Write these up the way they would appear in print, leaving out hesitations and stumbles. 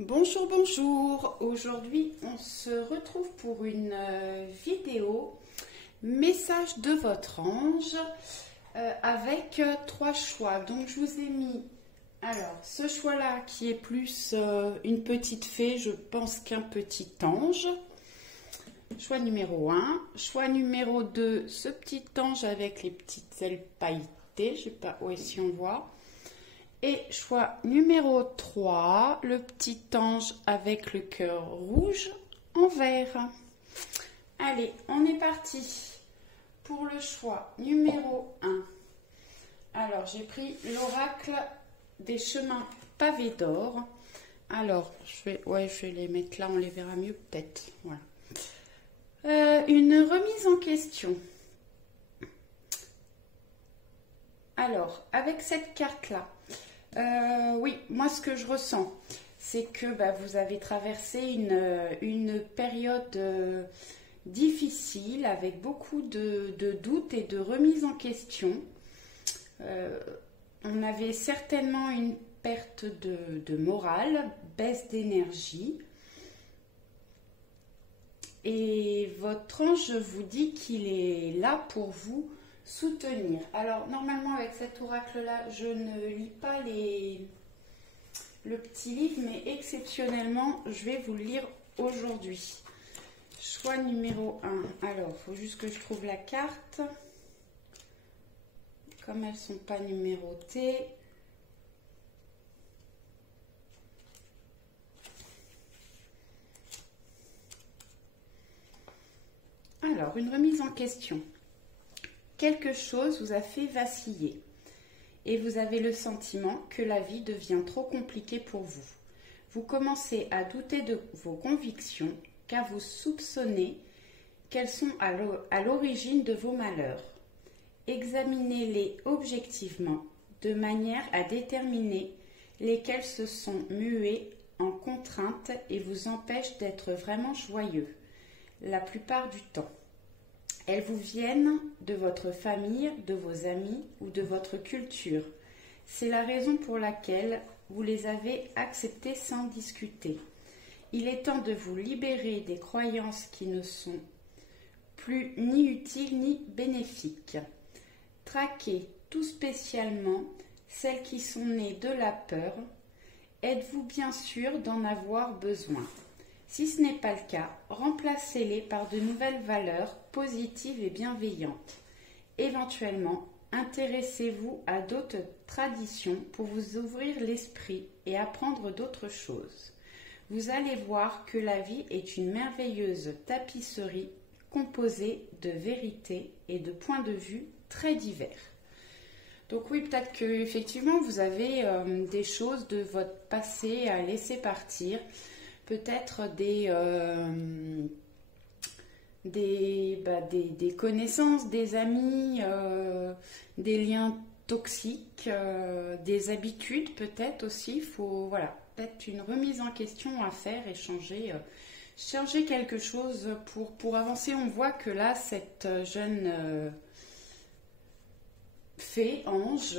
Bonjour, bonjour. Aujourd'hui, on se retrouve pour une vidéo message de votre ange avec trois choix. Donc, je vous ai mis ce choix-là qui est plus une petite fée, je pense qu'un petit ange. Choix numéro 1. Choix numéro 2, ce petit ange avec les petites ailes pailletées. Je ne sais pas où est-ce qu'on voit. Et choix numéro 3, le petit ange avec le cœur rouge en vert. Allez, on est parti pour le choix numéro 1. Alors, j'ai pris l'oracle des chemins pavés d'or. Alors, je vais les mettre là, on les verra mieux peut-être. Voilà. Une remise en question. Alors, avec cette carte-là, oui, moi ce que je ressens, c'est que vous avez traversé une période difficile avec beaucoup de doutes et de remises en question. On avait certainement une perte de morale, baisse d'énergie. Et votre ange vous dit qu'il est là pour vous soutenir. Alors, normalement, avec cet oracle-là, je ne lis pas le petit livre, mais exceptionnellement, je vais vous le lire aujourd'hui. Choix numéro 1. Alors, il faut juste que je trouve la carte. Comme elles ne sont pas numérotées. Alors, une remise en question. Quelque chose vous a fait vaciller et vous avez le sentiment que la vie devient trop compliquée pour vous. Vous commencez à douter de vos convictions car vous soupçonnez qu'elles sont à l'origine de vos malheurs. Examinez-les objectivement de manière à déterminer lesquelles se sont muées en contrainte et vous empêchent d'être vraiment joyeux la plupart du temps. Elles vous viennent de votre famille, de vos amis ou de votre culture. C'est la raison pour laquelle vous les avez acceptées sans discuter. Il est temps de vous libérer des croyances qui ne sont plus ni utiles ni bénéfiques. Traquez tout spécialement celles qui sont nées de la peur. Êtes-vous bien sûr d'en avoir besoin ? Si ce n'est pas le cas, remplacez-les par de nouvelles valeurs positives et bienveillantes. Éventuellement, intéressez-vous à d'autres traditions pour vous ouvrir l'esprit et apprendre d'autres choses. Vous allez voir que la vie est une merveilleuse tapisserie composée de vérités et de points de vue très divers. Donc oui, peut-être que effectivement vous avez des choses de votre passé à laisser partir. Peut-être des connaissances, des amis, des liens toxiques, des habitudes peut-être aussi. Il faut peut-être une remise en question à faire et changer quelque chose pour avancer. On voit que là, cette jeune fée, ange,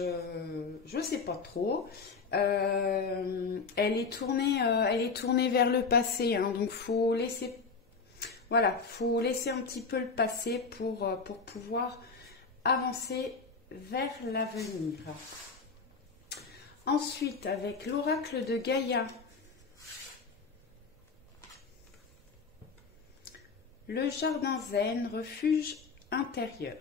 je ne sais pas trop. Elle est tournée vers le passé, hein, donc faut laisser un petit peu le passé pour pouvoir avancer vers l'avenir. Ensuite, avec l'oracle de Gaïa, le jardin zen, refuge intérieur.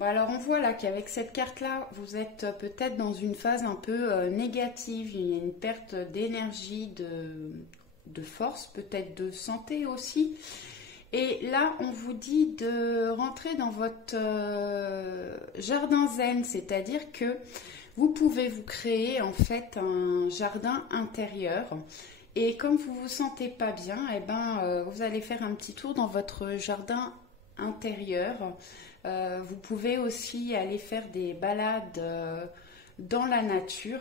Alors on voit là qu'avec cette carte-là, vous êtes peut-être dans une phase un peu négative. Il y a une perte d'énergie, de force, peut-être de santé aussi. Et là, on vous dit de rentrer dans votre jardin zen, c'est-à-dire que vous pouvez vous créer en fait un jardin intérieur. Et comme vous vous sentez pas bien, vous allez faire un petit tour dans votre jardin intérieur. Vous pouvez aussi aller faire des balades dans la nature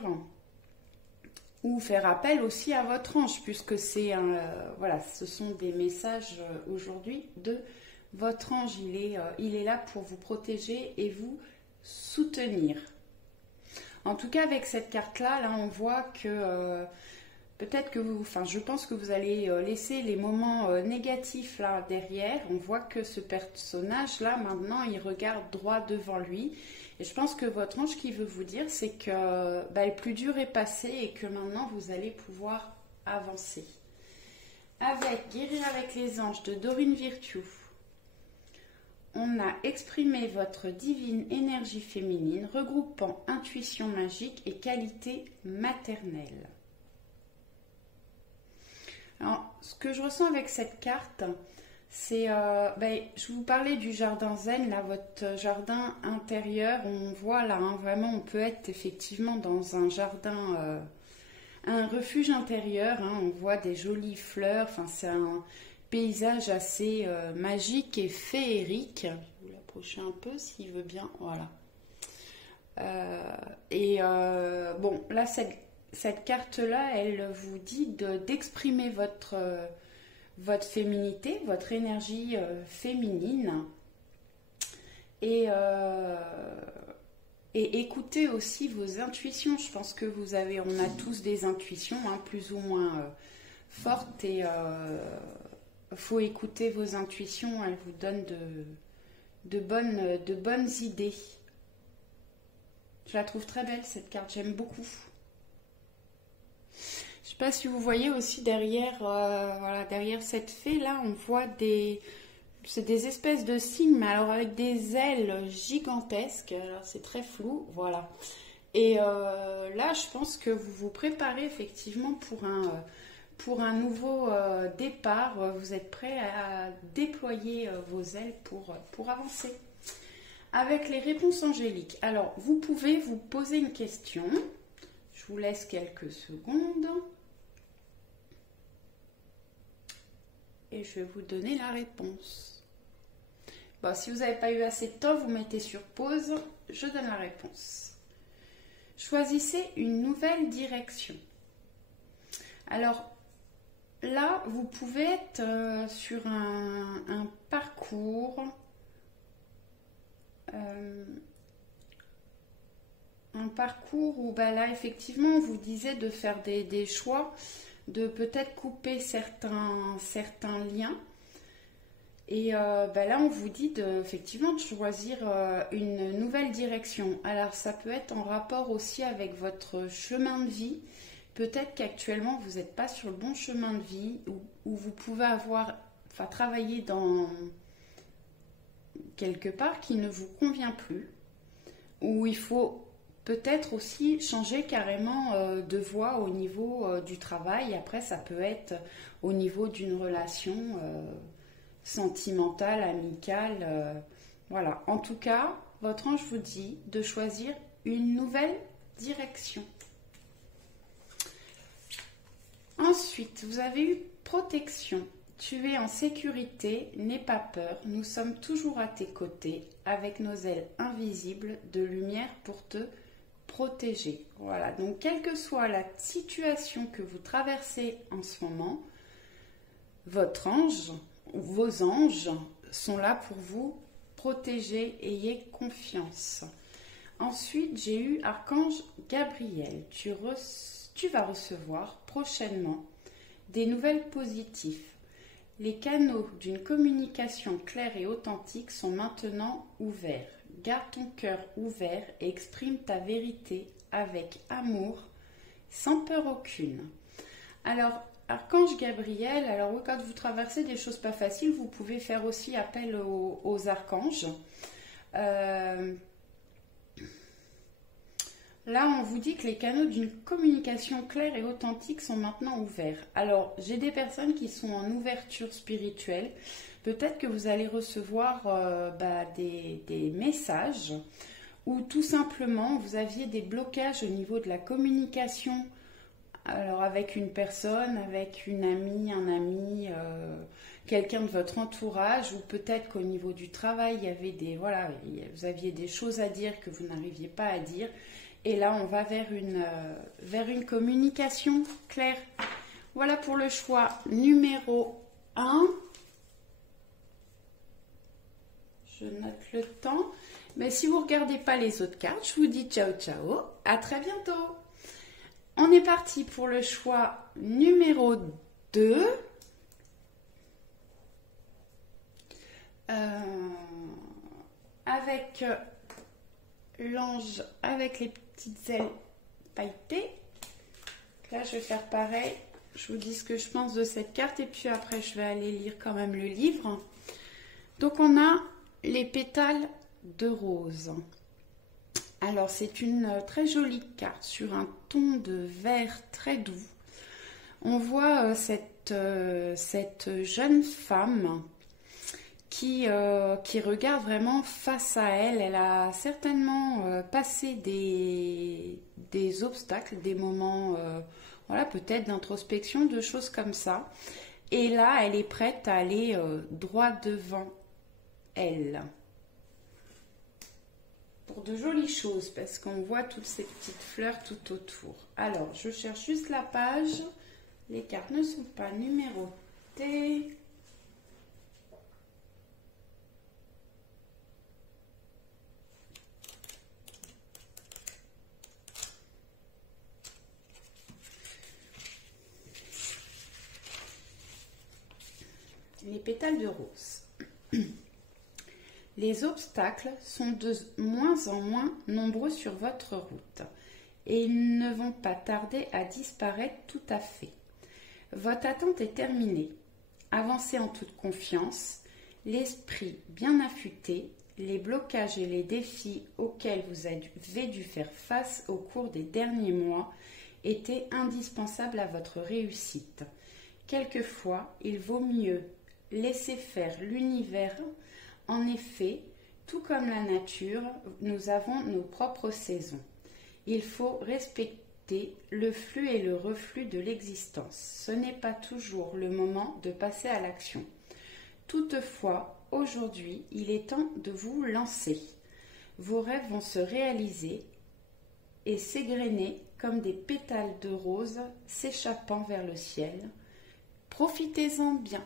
ou faire appel aussi à votre ange puisque ce sont des messages aujourd'hui de votre ange. Il est là pour vous protéger et vous soutenir. En tout cas, avec cette carte-là, on voit que Peut-être que vous, enfin, je pense que vous allez laisser les moments négatifs là derrière. On voit que ce personnage là, maintenant, il regarde droit devant lui. Et je pense que votre ange qui veut vous dire, c'est que bah, le plus dur est passé et que maintenant, vous allez pouvoir avancer. Avec Guérir avec les anges de Dorine Virtue, on a exprimé votre divine énergie féminine, regroupant intuition magique et qualité maternelle. Alors, ce que je ressens avec cette carte, c'est, je vous parlais du jardin zen, là, votre jardin intérieur, on voit là, hein, vraiment, on peut être effectivement dans un jardin, un refuge intérieur, hein, on voit des jolies fleurs, enfin, c'est un paysage assez magique et féerique. Je vais vous l'approcher un peu s'il veut bien, voilà. Bon, là, cette carte-là, elle vous dit d'exprimer votre féminité, votre énergie féminine et écoutez aussi vos intuitions. Je pense que on a tous des intuitions, hein, plus ou moins fortes et faut écouter vos intuitions, elles vous donnent de bonnes idées. Je la trouve très belle cette carte, j'aime beaucoup. Je ne sais pas si vous voyez aussi derrière, voilà, derrière cette fée là, on voit c'est des espèces de signes, mais alors avec des ailes gigantesques. Alors c'est très flou, voilà. Et là, je pense que vous vous préparez effectivement pour un nouveau départ. Vous êtes prêt à déployer vos ailes pour avancer. Avec les réponses angéliques. Alors, vous pouvez vous poser une question. Je vous laisse quelques secondes. Et je vais vous donner la réponse. Bon, si vous n'avez pas eu assez de temps, vous mettez sur pause. Je donne la réponse. Choisissez une nouvelle direction. Alors, là, vous pouvez être sur un parcours, où bah, là, effectivement, on vous disait de faire des choix, de peut-être couper certains liens. Et bah, là, on vous dit effectivement de choisir une nouvelle direction. Alors, ça peut être en rapport aussi avec votre chemin de vie. Peut-être qu'actuellement, vous n'êtes pas sur le bon chemin de vie, où vous pouvez travailler dans quelque part qui ne vous convient plus, où il faut peut-être aussi changer carrément de voie au niveau du travail. Après, ça peut être au niveau d'une relation sentimentale, amicale. Voilà. En tout cas, votre ange vous dit de choisir une nouvelle direction. Ensuite, vous avez eu protection. Tu es en sécurité, n'aie pas peur, nous sommes toujours à tes côtés avec nos ailes invisibles de lumière pour te protéger. Voilà, donc quelle que soit la situation que vous traversez en ce moment, votre ange ou vos anges sont là pour vous protéger, ayez confiance. Ensuite, j'ai eu Archange Gabriel. Tu vas recevoir prochainement des nouvelles positives. Les canaux d'une communication claire et authentique sont maintenant ouverts. Garde ton cœur ouvert et exprime ta vérité avec amour, sans peur aucune. Alors, Archange Gabriel, alors quand vous traversez des choses pas faciles, vous pouvez faire aussi appel aux archanges. Là, on vous dit que les canaux d'une communication claire et authentique sont maintenant ouverts. Alors, j'ai des personnes qui sont en ouverture spirituelle. Peut-être que vous allez recevoir des messages ou tout simplement, vous aviez des blocages au niveau de la communication. Alors, avec une personne, avec une amie, un ami, quelqu'un de votre entourage, ou peut-être qu'au niveau du travail, il y avait vous aviez des choses à dire que vous n'arriviez pas à dire. Et là, on va vers une communication claire. Voilà pour le choix numéro 1. Je note le temps. Mais si vous ne regardez pas les autres cartes, je vous dis ciao ciao. À très bientôt. On est parti pour le choix numéro 2. Avec l'ange avec les petites ailes pailletées. Là, je vais faire pareil. Je vous dis ce que je pense de cette carte et puis après, je vais aller lire quand même le livre. Donc, on a les pétales de rose. Alors, c'est une très jolie carte sur un ton de vert très doux. On voit cette jeune femme qui regarde vraiment face à elle. Elle a certainement passé des obstacles, des moments, voilà, peut-être d'introspection, de choses comme ça. Et là, elle est prête à aller droit devant elle. Pour de jolies choses, parce qu'on voit toutes ces petites fleurs tout autour. Alors, je cherche juste la page. Les cartes ne sont pas numérotées. Les pétales de rose. Les obstacles sont de moins en moins nombreux sur votre route et ils ne vont pas tarder à disparaître tout à fait. Votre attente est terminée. Avancez en toute confiance, l'esprit bien affûté, les blocages et les défis auxquels vous avez dû faire face au cours des derniers mois étaient indispensables à votre réussite. Quelquefois, il vaut mieux laisser faire l'univers. En effet, tout comme la nature, nous avons nos propres saisons. Il faut respecter le flux et le reflux de l'existence. Ce n'est pas toujours le moment de passer à l'action. Toutefois, aujourd'hui, il est temps de vous lancer. Vos rêves vont se réaliser et s'égrener comme des pétales de rose s'échappant vers le ciel. Profitez-en bien.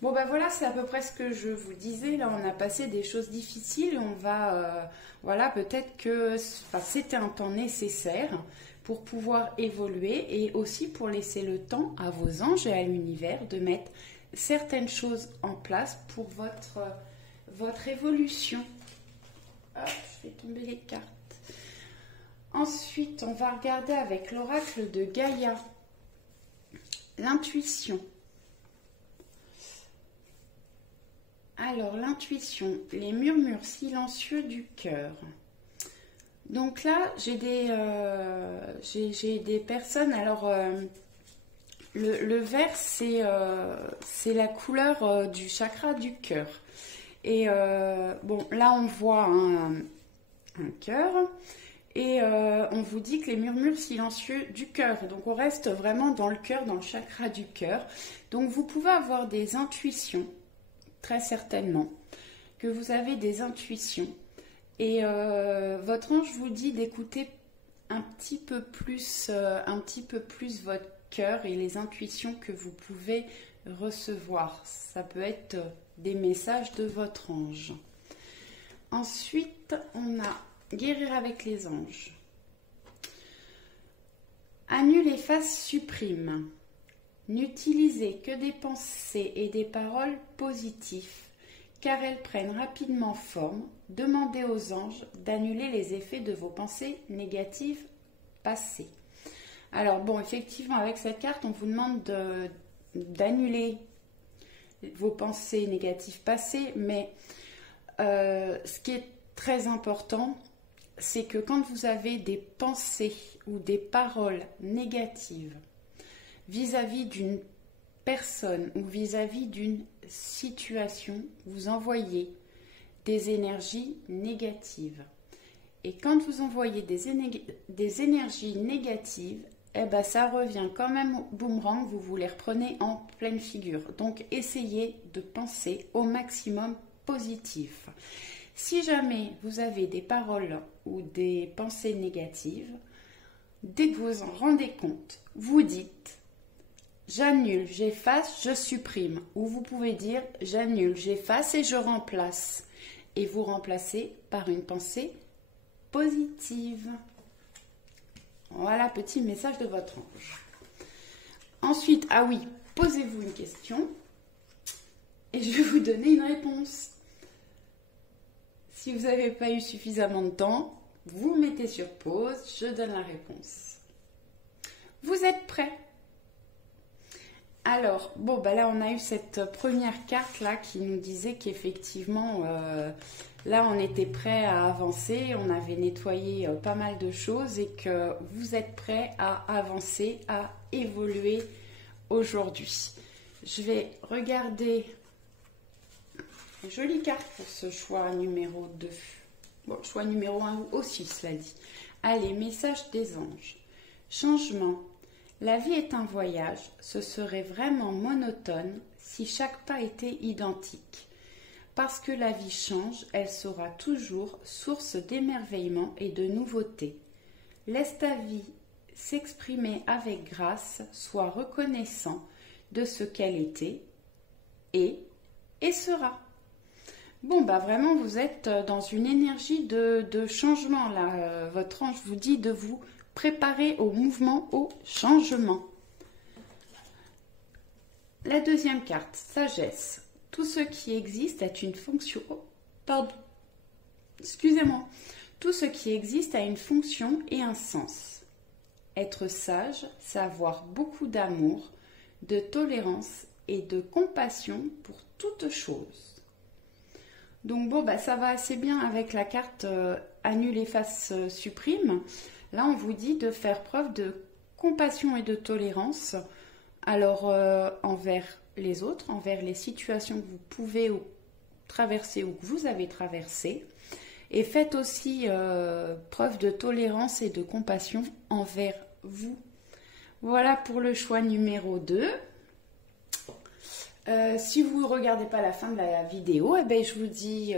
Bon ben voilà, c'est à peu près ce que je vous disais. Là, on a passé des choses difficiles. On va, voilà, peut-être que c'était un temps nécessaire pour pouvoir évoluer et aussi pour laisser le temps à vos anges et à l'univers de mettre certaines choses en place pour votre évolution. Hop, je fais tomber les cartes. Ensuite, on va regarder avec l'oracle de Gaïa. L'intuition. Alors, l'intuition, les murmures silencieux du cœur. Donc là, j'ai des personnes. Alors, le vert, c'est la couleur du chakra du cœur. Et bon, là, on voit un cœur. Et on vous dit que les murmures silencieux du cœur. Donc, on reste vraiment dans le cœur, dans le chakra du cœur. Donc, vous pouvez avoir des intuitions. Très certainement, que vous avez des intuitions. Et votre ange vous dit d'écouter un petit peu plus votre cœur et les intuitions que vous pouvez recevoir. Ça peut être des messages de votre ange. Ensuite, on a guérir avec les anges. Annule et fasse supprime. N'utilisez que des pensées et des paroles positives, car elles prennent rapidement forme. Demandez aux anges d'annuler les effets de vos pensées négatives passées. Alors bon, effectivement, avec cette carte, on vous demande d'annuler vos pensées négatives passées, mais ce qui est très important, c'est que quand vous avez des pensées ou des paroles négatives, vis-à-vis d'une personne ou vis-à-vis d'une situation, vous envoyez des énergies négatives. Et quand vous envoyez des énergies négatives, eh ben ça revient quand même au boomerang, vous les reprenez en pleine figure. Donc essayez de penser au maximum positif. Si jamais vous avez des paroles ou des pensées négatives, dès que vous en rendez compte, vous dites j'annule, j'efface, je supprime. Ou vous pouvez dire j'annule, j'efface et je remplace. Et vous remplacez par une pensée positive. Voilà, petit message de votre ange. Ensuite, ah oui, posez-vous une question et je vais vous donner une réponse. Si vous n'avez pas eu suffisamment de temps, vous mettez sur pause, je donne la réponse. Vous êtes prêts? Alors, bon, bah là, on a eu cette première carte là qui nous disait qu'effectivement, là, on était prêt à avancer, on avait nettoyé pas mal de choses et que vous êtes prêts à avancer, à évoluer aujourd'hui. Je vais regarder une jolie carte pour ce choix numéro 2. Bon, choix numéro 1 aussi, cela dit. Allez, message des anges. Changement. La vie est un voyage, ce serait vraiment monotone si chaque pas était identique. Parce que la vie change, elle sera toujours source d'émerveillement et de nouveautés. Laisse ta vie s'exprimer avec grâce, sois reconnaissant de ce qu'elle était et sera. Bon, bah vraiment, vous êtes dans une énergie de changement là. Votre ange vous dit de vous préparer au mouvement, au changement. La deuxième carte, sagesse. Tout ce qui existe a une fonction... Oh, pardon. Excusez-moi. Tout ce qui existe a une fonction et un sens. Être sage, c'est avoir beaucoup d'amour, de tolérance et de compassion pour toute chose. Donc bon, bah, ça va assez bien avec la carte annule, efface, supprime. Là, on vous dit de faire preuve de compassion et de tolérance. Alors, envers les autres, envers les situations que vous pouvez traverser ou que vous avez traversées. Et faites aussi preuve de tolérance et de compassion envers vous. Voilà pour le choix numéro 2. Si vous ne regardez pas la fin de la vidéo, eh ben, je vous dis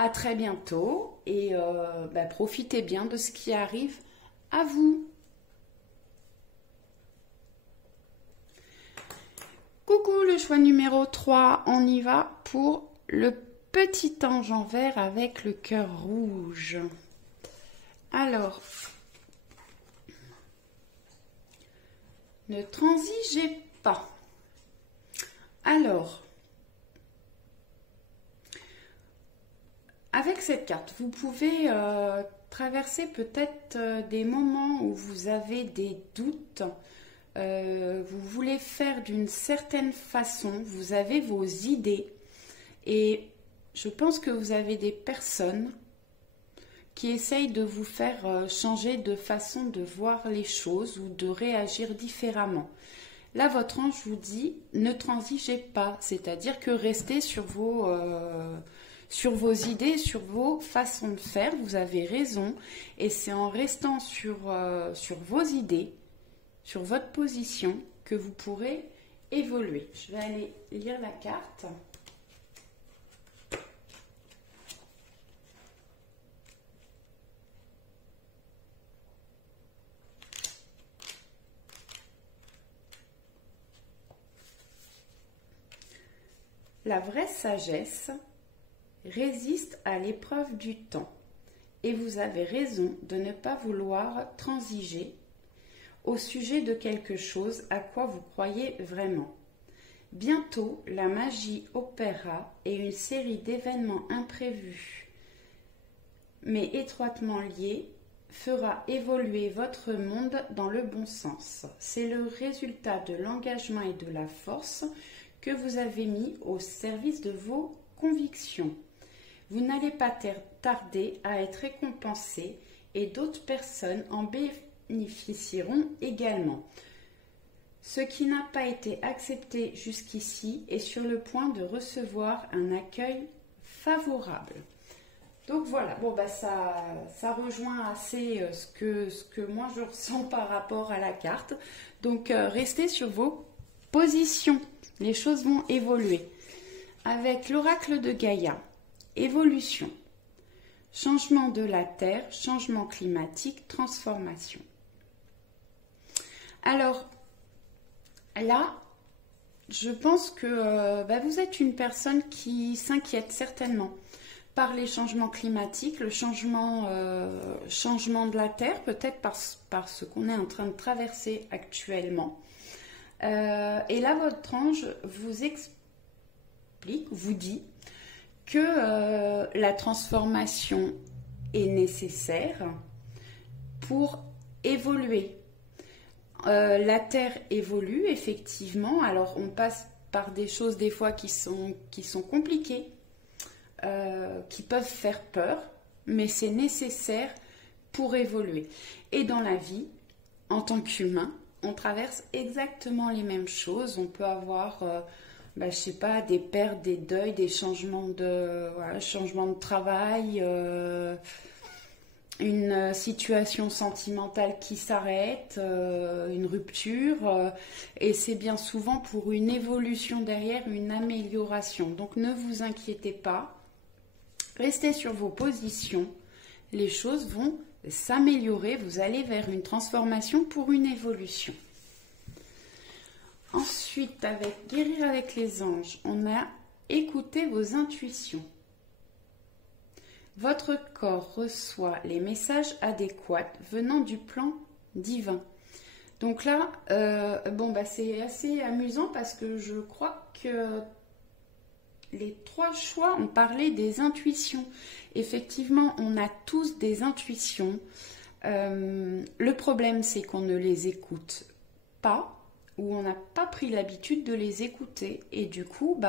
à très bientôt et profitez bien de ce qui arrive à vous. Coucou, le choix numéro 3, on y va pour le petit ange en vert avec le cœur rouge. Alors, ne transigez pas. Alors, avec cette carte, vous pouvez traverser peut-être des moments où vous avez des doutes, vous voulez faire d'une certaine façon, vous avez vos idées et je pense que vous avez des personnes qui essayent de vous faire changer de façon de voir les choses ou de réagir différemment. Là, votre ange vous dit, ne transigez pas, c'est-à-dire que restez sur vos idées, sur vos façons de faire, vous avez raison. Et c'est en restant sur vos idées, sur votre position, que vous pourrez évoluer. Je vais aller lire la carte. La vraie sagesse résiste à l'épreuve du temps et vous avez raison de ne pas vouloir transiger au sujet de quelque chose à quoi vous croyez vraiment. Bientôt, la magie opérera et une série d'événements imprévus mais étroitement liés fera évoluer votre monde dans le bon sens. C'est le résultat de l'engagement et de la force que vous avez mis au service de vos convictions. Vous n'allez pas tarder à être récompensé et d'autres personnes en bénéficieront également. Ce qui n'a pas été accepté jusqu'ici est sur le point de recevoir un accueil favorable. Donc voilà, bon bah ça rejoint assez ce que moi je ressens par rapport à la carte. Donc restez sur vos positions. Les choses vont évoluer. Avec l'oracle de Gaïa, évolution, changement de la Terre, changement climatique, transformation. Alors, là, je pense que vous êtes une personne qui s'inquiète certainement. par les changements climatiques, le changement de la Terre, peut-être par ce qu'on est en train de traverser actuellement. Et là, votre ange vous explique, vous dit que la transformation est nécessaire pour évoluer. La Terre évolue, effectivement. Alors, on passe par des choses des fois qui sont compliquées, qui peuvent faire peur, mais c'est nécessaire pour évoluer. Et dans la vie, en tant qu'humain, on traverse exactement les mêmes choses. On peut avoir, je sais pas, des pertes, des deuils, des changements de travail, une situation sentimentale qui s'arrête, une rupture, et c'est bien souvent pour une évolution derrière, une amélioration. Donc ne vous inquiétez pas, restez sur vos positions, les choses vont s'améliorer, vous allez vers une transformation pour une évolution. Ensuite, avec Guérir avec les anges, on a écouté vos intuitions. Votre corps reçoit les messages adéquats venant du plan divin. Donc là, c'est assez amusant parce que je crois que les 3 choix ont parlé des intuitions. Effectivement, on a tous des intuitions. Le problème, c'est qu'on ne les écoute pas ou on n'a pas pris l'habitude de les écouter. Et du coup,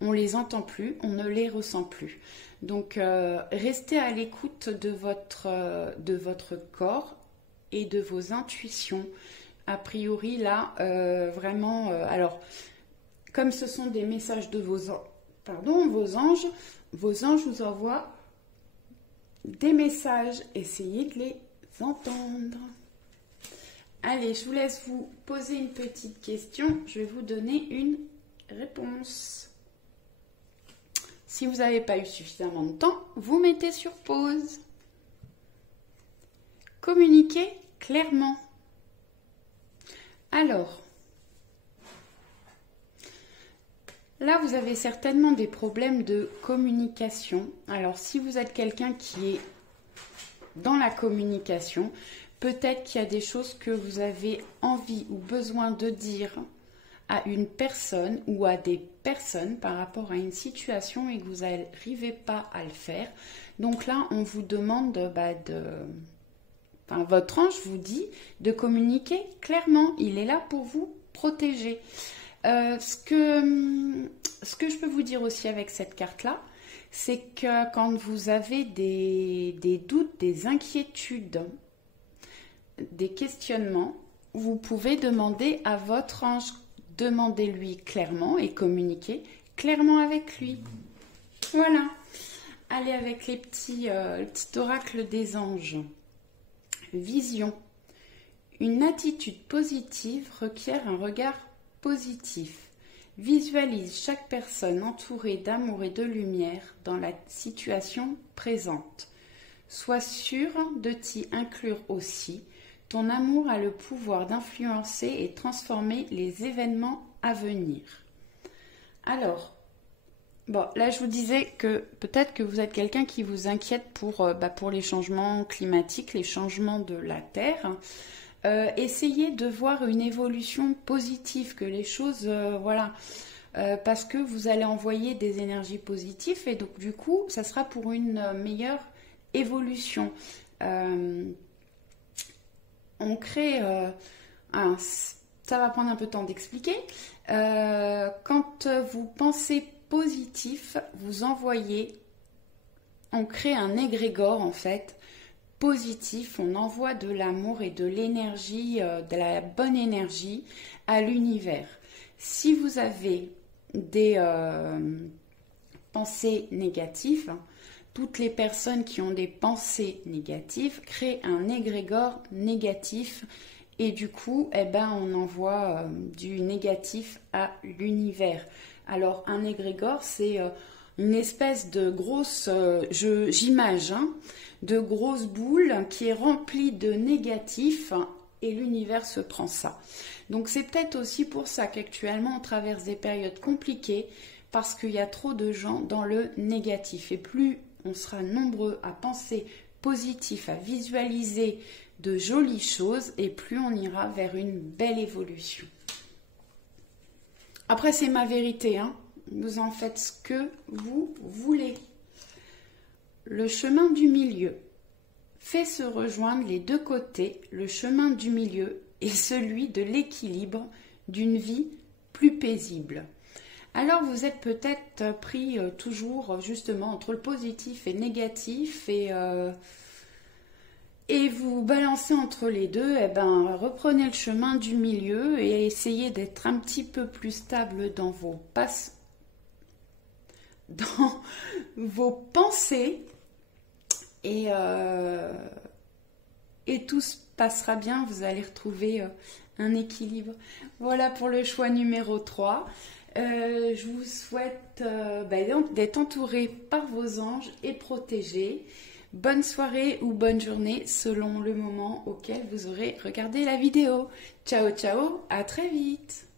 on ne les entend plus, on ne les ressent plus. Donc, restez à l'écoute de votre corps et de vos intuitions. A priori, là, vraiment... alors, comme ce sont des messages de vos anges vous envoient des messages. Essayez de les entendre. Allez, je vous laisse vous poser une petite question. Je vais vous donner une réponse. Si vous n'avez pas eu suffisamment de temps, vous mettez sur pause. Communiquez clairement. Alors, là, vous avez certainement des problèmes de communication. Alors, si vous êtes quelqu'un qui est dans la communication, peut-être qu'il y a des choses que vous avez envie ou besoin de dire à une personne ou à des personnes par rapport à une situation et que vous n'arrivez pas à le faire. Donc là, on vous demande votre ange vous dit de communiquer clairement. Il est là pour vous protéger. Ce que je peux vous dire aussi avec cette carte-là, c'est que quand vous avez des doutes, des inquiétudes, des questionnements, vous pouvez demander à votre ange, demandez-lui clairement et communiquez clairement avec lui. Voilà. Allez avec les petits oracles des anges. Vision. Une attitude positive requiert un regard positif. Visualise chaque personne entourée d'amour et de lumière dans la situation présente. Sois sûr de t'y inclure aussi. Ton amour a le pouvoir d'influencer et transformer les événements à venir. Alors, là je vous disais que peut-être que vous êtes quelqu'un qui vous inquiète pour les changements climatiques, les changements de la Terre. Essayez de voir une évolution positive, que les choses, parce que vous allez envoyer des énergies positives et donc du coup, ça sera pour une meilleure évolution. On crée, ça va prendre un peu de temps d'expliquer. Quand vous pensez positif, vous envoyez, on crée un égrégore en fait, positif, on envoie de l'amour et de l'énergie, de la bonne énergie à l'univers. Si vous avez des pensées négatives, toutes les personnes qui ont des pensées négatives créent un égrégore négatif et du coup, on envoie du négatif à l'univers. Alors, un égrégore, c'est une espèce de grosse, j'image, de grosse boule qui est remplie de négatif et l'univers se prend ça. Donc, c'est peut-être aussi pour ça qu'actuellement, on traverse des périodes compliquées parce qu'il y a trop de gens dans le négatif. Et plus on sera nombreux à penser positif, à visualiser de jolies choses et plus on ira vers une belle évolution. Après, c'est ma vérité, hein. Vous en faites ce que vous voulez. Le chemin du milieu fait se rejoindre les deux côtés, le chemin du milieu et celui de l'équilibre d'une vie plus paisible. Alors vous êtes peut-être pris toujours justement entre le positif et le négatif et vous balancez entre les deux. Eh ben, reprenez le chemin du milieu et essayez d'être un petit peu plus stable dans vos pensées et tout se passera bien, vous allez retrouver un équilibre. Voilà pour le choix numéro 3. Je vous souhaite d'être entouré par vos anges et protégés. Bonne soirée ou bonne journée selon le moment auquel vous aurez regardé la vidéo. Ciao, ciao, à très vite.